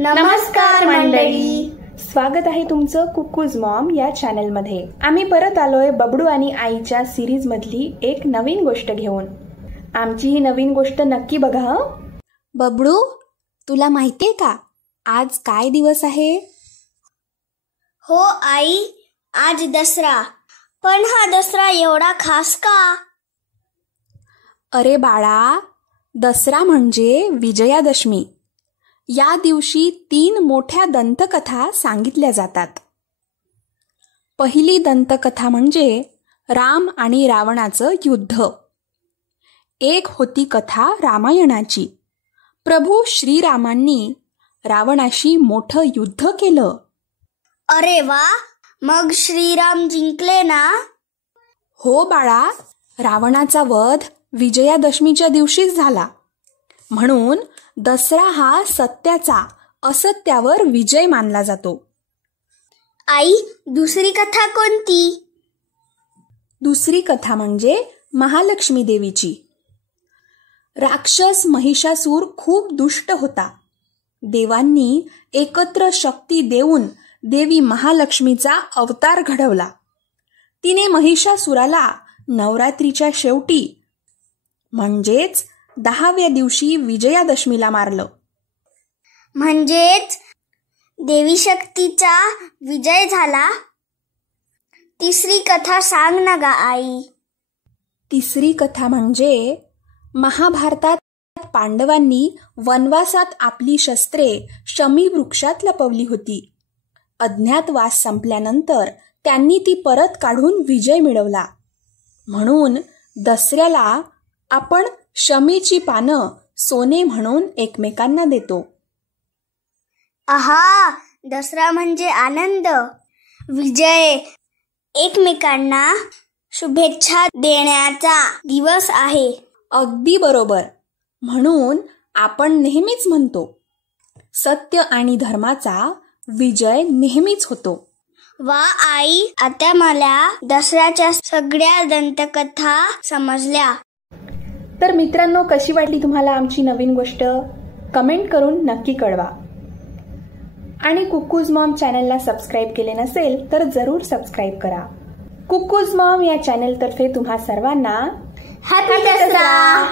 नमस्कार मंडळी, स्वागत आहे तुमचं कुकूज मॉम या चॅनलमध्ये. आम्ही परत आलोय बबडू आणि आईच्या सिरीज मधली एक नवीन गोष्ट घेऊन. आमची ही नवीन गोष्ट नक्की बघा. बबडू, तुला माहितीये का आज काय दिवस आहे? हो आई, आज दसरा. पण हा दसरा एवढा खास का? अरे बाळा, दसरा म्हणजे विजयादशमी. या दिवशी 3 मोठ्या दंतकथा सांगितल्या जातात. पहिली दंतकथा म्हणजे राम आणि रावणाचं युद्ध. एक होती कथा रामायणाची. प्रभू श्रीरामांनी रावणाशी मोठं युद्ध केलं. अरे वा, मग श्रीराम जिंकले ना? हो बाळा, रावणाचा वध विजयादशमीच्या दिवशीच झाला. म्हणून दसरा हा सत्याचा असत्यावर विजय मानला जातो. आई, दुसरी कथा कोणती? दुसरी कथा म्हणजे महालक्ष्मी देवीची. राक्षस महिषासूर खूप दुष्ट होता. देवांनी एकत्र शक्ती देऊन देवी महालक्ष्मीचा अवतार घडवला. तिने महिषासुराला नवरात्रीच्या शेवटी म्हणजेच 10व्या दिवशी विजयादशमीला मारलं. म्हणजेच देवी शक्तीचा विजय झाला. तिसरी कथा सांग ना गा आई. तिसरी कथा म्हणजे महाभारतात पांडवांनी वनवासात आपली शस्त्रे शमी वृक्षात लपवली होती. अज्ञातवास संपल्यानंतर त्यांनी ती परत काढून विजय मिळवला. म्हणून दसऱ्याला आपण शमीची पानं सोने म्हणून एकमेकांना देतो. आहा, दसरा म्हणजे आनंद, विजय, एकमेकांना शुभेच्छा देण्याचा दिवस आहे. अगदी बरोबर. म्हणून आपण नेहमीच म्हणतो, सत्य आणि धर्माचा विजय नेहमीच होतो. वा आई, आता मला दसऱ्याच्या सगळ्या दंतकथा समजल्या. तर मित्रांनो, कशी वाटली तुम्हाला आमची नवीन गोष्ट? कमेंट करून नक्की कळवा. आणि कुकूज मॉम चॅनलला सबस्क्राईब केले नसेल तर जरूर सबस्क्राईब करा. कुकूज मॉम या चॅनलतर्फे तुम्हा सर्वांना हॅपी दसरा.